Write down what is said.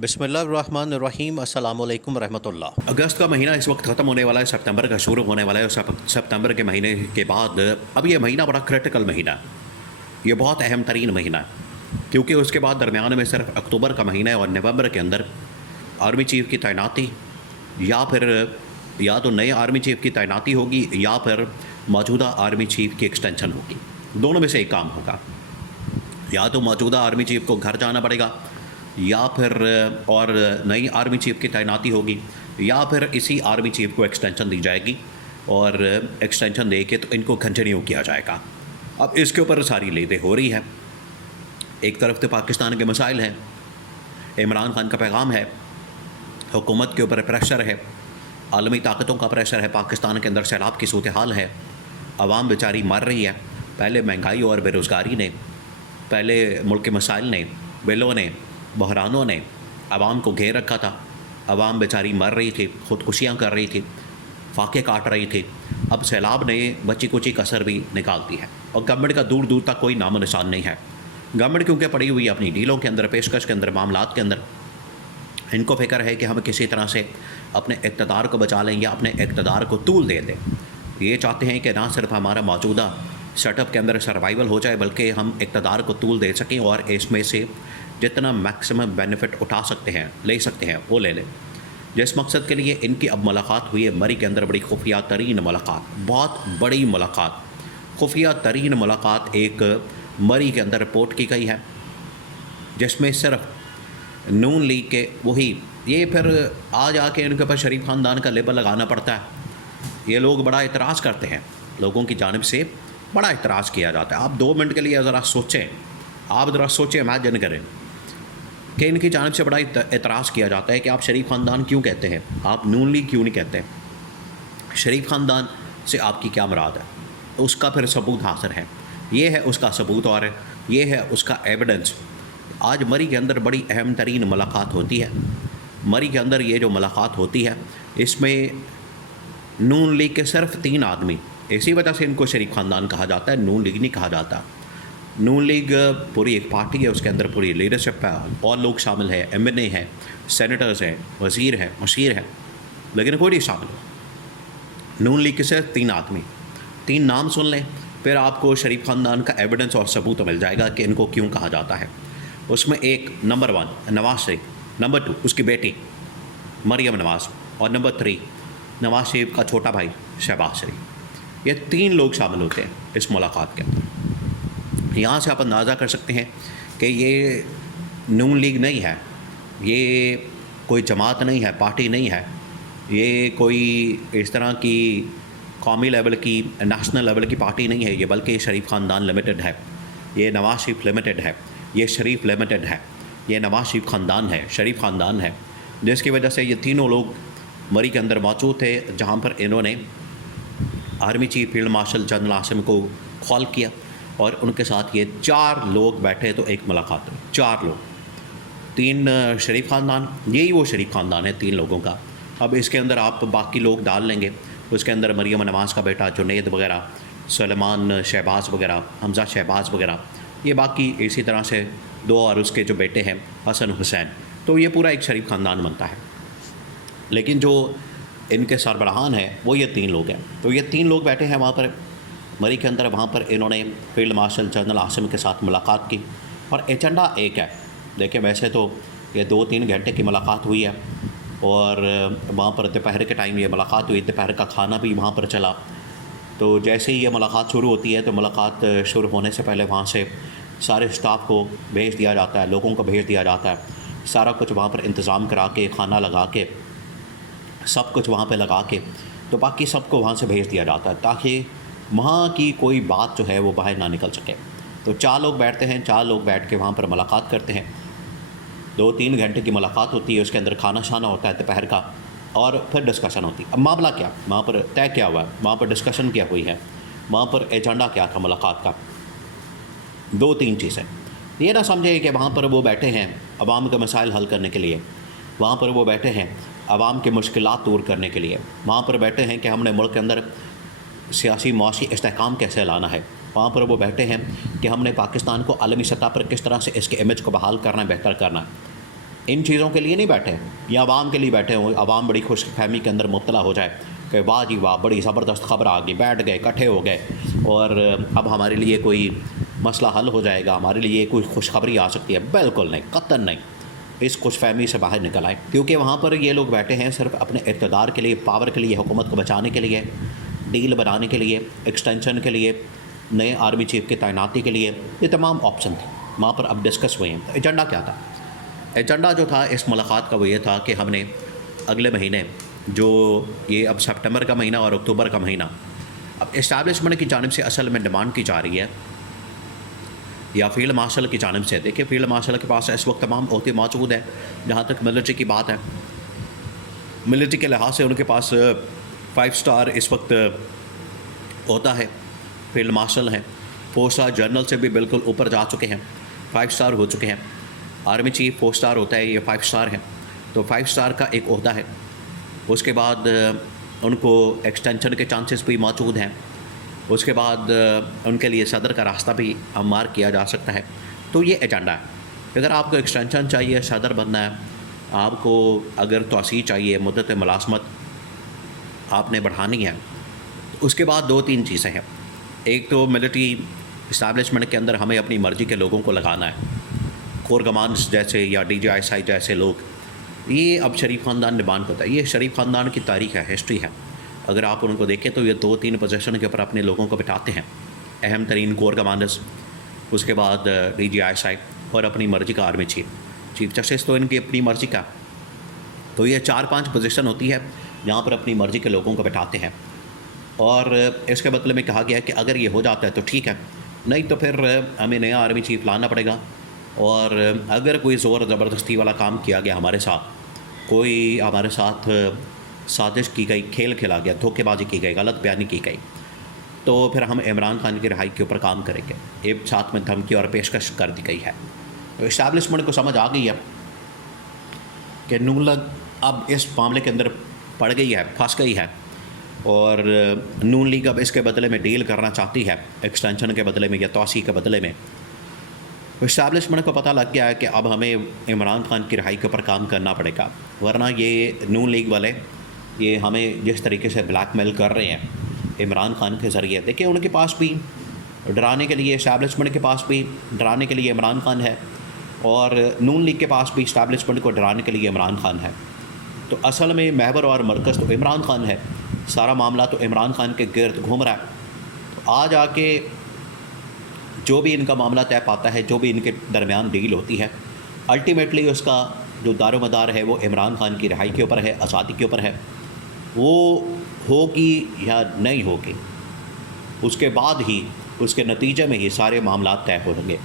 बिस्मिल्लाहिर्रहमानिर्रहीम अस्सलामुअलैकुम रहमतुल्लाह। अगस्त का महीना इस वक्त ख़त्म होने वाला है, सितंबर का शुरू होने वाला है और सितंबर के महीने के बाद अब ये महीना बड़ा क्रिटिकल महीना है। ये बहुत अहम तरीन महीना है क्योंकि उसके बाद दरमियान में सिर्फ अक्टूबर का महीना है और नवंबर के अंदर आर्मी चीफ़ की तैनाती या तो नए आर्मी चीफ़ की तैनाती होगी या फिर मौजूदा आर्मी चीफ़ की एक्सटेंशन होगी। दोनों में से एक काम होगा। या तो मौजूदा आर्मी चीफ़ को घर जाना पड़ेगा या फिर और नई आर्मी चीफ़ की तैनाती होगी या फिर इसी आर्मी चीफ़ को एक्सटेंशन दी जाएगी और एक्सटेंशन दे के तो इनको कंटिन्यू किया जाएगा। अब इसके ऊपर सारी लेदे हो रही है। एक तरफ तो पाकिस्तान के मसाइल हैं, इमरान खान का पैगाम है, हुकूमत के ऊपर प्रेशर है, आलमी ताकतों का प्रेशर है, पाकिस्तान के अंदर सैलाब की सूरत हाल है, आवाम बेचारी मर रही है। पहले महंगाई और बेरोज़गारी ने, पहले मुल्क के मसाइल ने, बिलों ने, बहरानों ने आवाम को घेर रखा था। आवाम बेचारी मर रही थी, ख़ुदकुशियाँ कर रही थी, फाके काट रही थी। अब सैलाब ने बची कुची कसर भी निकालती है और गवर्नमेंट का दूर दूर तक कोई नामो निशान नहीं है। गवर्नमेंट क्योंकि पड़ी हुई है अपनी डीलों के अंदर, पेशकश के अंदर, मामलात के अंदर। इनको फ़िक्र है कि हम किसी तरह से अपने इक़्तिदार को बचा लें या अपने इक़्तिदार को तूल दे दें। ये चाहते हैं कि ना सिर्फ हमारा मौजूदा सेटअप के अंदर सर्वाइवल हो जाए बल्कि हम इक़्तिदार को तूल दे सकें और इसमें से जितना मैक्सिमम बेनिफिट उठा सकते हैं, ले सकते हैं, वो ले लें। जिस मकसद के लिए इनकी अब मुलाकात हुई है मरी के अंदर, बड़ी खुफिया तरीन मुलाकात, बहुत बड़ी मुलाकात, खुफिया तरीन मुलाकात एक मरी के अंदर रिपोर्ट की गई है जिसमें सिर्फ नून लीग के वही, ये फिर आज आके इनके ऊपर शरीफ ख़ानदान का लेबल लगाना पड़ता है। ये लोग बड़ा इतराज़ करते हैं, लोगों की जानिब से बड़ा इतराज़ किया जाता है। आप 2 मिनट के लिए ज़रा सोचें, आप ज़रा सोचें, इमेजिन करें कि इनकी जानिब से बड़ा इतराज़ किया जाता है कि आप शरीफ ख़ानदान क्यों कहते हैं, आप नून लीग क्यों नहीं कहते हैं, शरीफ ख़ानदान से आपकी क्या मुराद है। तो उसका फिर सबूत हासिल है, ये है उसका सबूत और ये है उसका एविडेंस। आज मरी के अंदर बड़ी अहम तरीन मुलाकात होती है। मरी के अंदर ये जो मुलाकात होती है इसमें नून लीग के सिर्फ 3 आदमी, इसी वजह से इनको शरीफ ख़ानदान कहा जाता है, नून लीग नहीं कहा जाता। नून लीग पूरी एक पार्टी है, उसके अंदर पूरी लीडरशिप है, और लोग शामिल हैं, MNA हैं, सेनेटर्स हैं, वज़ीर हैं, मशीर हैं, लेकिन कोई नहीं शामिल। नून लीग के सिर्फ 3 आदमी, 3 नाम सुन लें, फिर आपको शरीफ ख़ानदान का एविडेंस और सबूत मिल जाएगा कि इनको क्यों कहा जाता है। उसमें एक नंबर 1 नवाज शरीफ, नंबर 2 उसकी बेटी मरियम नवाज़ और नंबर 3 नवाज शरीफ का छोटा भाई शहबाज शरीफ। ये 3 लोग शामिल होते हैं इस मुलाकात के अंदर। यहाँ से आप अंदाज़ा कर सकते हैं कि ये नून लीग नहीं है, ये कोई जमात नहीं है, पार्टी नहीं है, ये कोई इस तरह की कौमी लेवल की, नेशनल लेवल की पार्टी नहीं है ये, बल्कि शरीफ ख़ानदान लिमिटेड है, ये नवाज शरीफ लिमिटेड है, ये शरीफ लिमिटेड है, ये नवाज शरीफ ख़ानदान है, शरीफ ख़ानदान है, जिसकी वजह से ये तीनों लोग मरी के अंदर मौजूद थे जहाँ पर इन्होंने army chief field marshal general Asim को कॉल किया और उनके साथ ये 4 लोग बैठे तो एक मुलाकात हुई। 4 लोग, 3 शरीफ ख़ानदान, यही वो शरीफ ख़ानदान है 3 लोगों का। अब इसके अंदर आप बाकी लोग डाल लेंगे, उसके अंदर मरियम नवाज़ का बेटा जुनैद वगैरह, सलमान शहबाज वगैरह, हमज़ा शहबाज वगैरह, ये बाकी इसी तरह से 2 और उसके जो बेटे हैं हसन हुसैन, तो ये पूरा एक शरीफ ख़ानदान बनता है। लेकिन जो इनके सरबराहान हैं वो ये 3 लोग हैं। तो ये 3 लोग बैठे हैं वहाँ पर मरी के अंदर, वहाँ पर इन्होंने फील्ड मार्शल जनरल आसिम के साथ मुलाकात की और एजेंडा एक है। देखिए वैसे तो ये 2-3 घंटे की मुलाकात हुई है और वहाँ पर दोपहर के टाइम ये मुलाकात हुई, दोपहर का खाना भी वहाँ पर चला। तो जैसे ही ये मुलाकात शुरू होती है तो मुलाकात शुरू होने से पहले वहाँ से सारे स्टाफ को भेज दिया जाता है, लोगों को भेज दिया जाता है, सारा कुछ वहाँ पर इंतज़ाम करा के, खाना लगा के, सब कुछ वहाँ पे लगा के, तो बाकी सबको वहाँ से भेज दिया जाता है ताकि वहाँ की कोई बात जो है वो बाहर ना निकल सके। तो 4 लोग बैठते हैं, 4 लोग बैठ के वहाँ पर मुलाकात करते हैं। 2-3 घंटे की मुलाकात होती है, उसके अंदर खाना शाना होता है दोपहर का और फिर डिस्कशन होती है। अब मामला क्या वहाँ पर तय क्या हुआ है, वहाँ पर डिस्कशन क्या हुई है, वहाँ पर एजेंडा क्या था मुलाकात का, 2-3 चीज़ें। ये ना समझे कि वहाँ पर वो बैठे हैं अवाम के मसाइल हल करने के लिए, वहाँ पर वो बैठे हैं आवाम के मुश्किलात दूर करने के लिए, वहाँ पर बैठे हैं कि हमने मुल्क के अंदर सियासी मुआशी इस्तेहकाम कैसे लाना है, वहाँ पर वो बैठे हैं कि हमने पाकिस्तान को आलमी सतह पर किस तरह से इसके इमेज को बहाल करना है, बेहतर करना है। इन चीज़ों के लिए नहीं बैठे या आवाम के लिए बैठे हों, आवाम बड़ी खुशफहमी के अंदर मुब्तला हो जाए कि वाह जी वाह बड़ी ज़बरदस्त खबर आ गई, बैठ गए, इकट्ठे हो गए और अब हमारे लिए कोई मसला हल हो जाएगा, हमारे लिए कोई खुशखबरी आ सकती है। बिल्कुल नहीं, कतई नहीं। इस खुशफहमी से बाहर निकल आए, क्योंकि वहाँ पर ये लोग बैठे हैं सिर्फ अपने इक़्तिदार के लिए, पावर के लिए, हुकूमत को बचाने के लिए, डील बनाने के लिए, एक्सटेंशन के लिए, नए आर्मी चीफ की तैनाती के लिए। ये तमाम ऑप्शन थे वहाँ पर अब डिस्कस हुए हैं। एजेंडा क्या था? एजेंडा जो था इस मुलाकात का वो ये था कि हमने अगले महीने, जो ये अब सितंबर का महीना और अक्टूबर का महीना, अब इस्टेब्लिशमेंट की जानिब से असल में डिमांड की जा रही है या फील्ड मार्शल की जानिब से। देखिए, फील्ड मार्शल के पास इस वक्त तमाम ओहदे मौजूद है। जहाँ तक मिलिट्री की बात है, मिलिट्री के लिहाज से उनके पास 5 स्टार इस वक्त होता है, फील्ड मार्शल हैं। 4 स्टार जनरल से भी बिल्कुल ऊपर जा चुके हैं, 5 स्टार हो चुके हैं। आर्मी चीफ 4 स्टार होता है, ये 5 स्टार हैं। तो 5 स्टार का एक ओहदा है। उसके बाद उनको एक्सटेंशन के चांसेस भी मौजूद हैं। उसके बाद उनके लिए सदर का रास्ता भी हमार किया जा सकता है। तो ये एजेंडा है। अगर आपको एक्सटेंशन चाहिए, सदर बनना है, आपको अगर तोसी चाहिए, मुद्दत मुलाजमत आपने बढ़ानी है, तो उसके बाद 2-3 चीज़ें हैं। एक तो मिलिट्री इस्टेब्लिशमेंट के अंदर हमें अपनी मर्ज़ी के लोगों को लगाना है। कोर कमांड्स जैसे या DGISI जैसे लोग, ये अब शरीफ ख़ानदान ने बान होता है। ये शरीफ ख़ानदान की तारीख़ है, हिस्ट्री है। अगर आप उनको देखें तो ये 2-3 पोजीशन के ऊपर अपने लोगों को बिठाते हैं। अहम तरीन कोर कमांडर्स, उसके बाद DGISI और अपनी मर्ज़ी का आर्मी चीफ जस्टिस, तो इनकी अपनी मर्ज़ी का। तो ये 4-5 पोजीशन होती है जहाँ पर अपनी मर्ज़ी के लोगों को बिठाते हैं। और इसके बदले में कहा गया है कि अगर ये हो जाता है तो ठीक है, नहीं तो फिर हमें नया आर्मी चीफ लाना पड़ेगा। और अगर कोई ज़ोर ज़बरदस्ती वाला काम किया गया हमारे साथ, कोई हमारे साथ साजिश की गई, खेल खेला गया, धोखेबाजी की गई, गलत बयानी की गई, तो फिर हम इमरान खान की रिहाई के ऊपर काम करेंगे। एक साथ में धमकी और पेशकश कर दी गई है। तो इस्टेब्लिशमेंट को समझ आ गई है कि नून लीग अब इस मामले के अंदर पड़ गई है, फंस गई है। और नून लीग अब इसके बदले में डील करना चाहती है, एक्सटेंशन के बदले में या तोसी के बदले में। इस्टेब्लिशमेंट को पता लग गया है कि अब हमें इमरान खान की रिहाई के ऊपर काम करना पड़ेगा, वरना ये नून लीग वाले ये हमें जिस तरीके से ब्लैकमेल कर रहे हैं इमरान खान के ज़रिए। देखिए, उनके पास भी डराने के लिए, इस्टेब्लिशमेंट के पास भी डराने के लिए इमरान खान है, और नून लीग के पास भी इस्टेब्लिशमेंट को डराने के लिए इमरान खान है। तो असल में महवर और मरकज़ तो इमरान खान है, सारा मामला तो इमरान खान के गिर्द घूम रहा है। तो आज आके जो भी इनका मामला तय पाता है, जो भी इनके दरमियान डील होती है, अल्टीमेटली उसका जो दारोमदार है वो इमरान खान की रिहाई के ऊपर है, आज़ादी के ऊपर है। वो होगी या नहीं होगी, उसके बाद ही, उसके नतीजे में ही सारे मामला तय होंगे।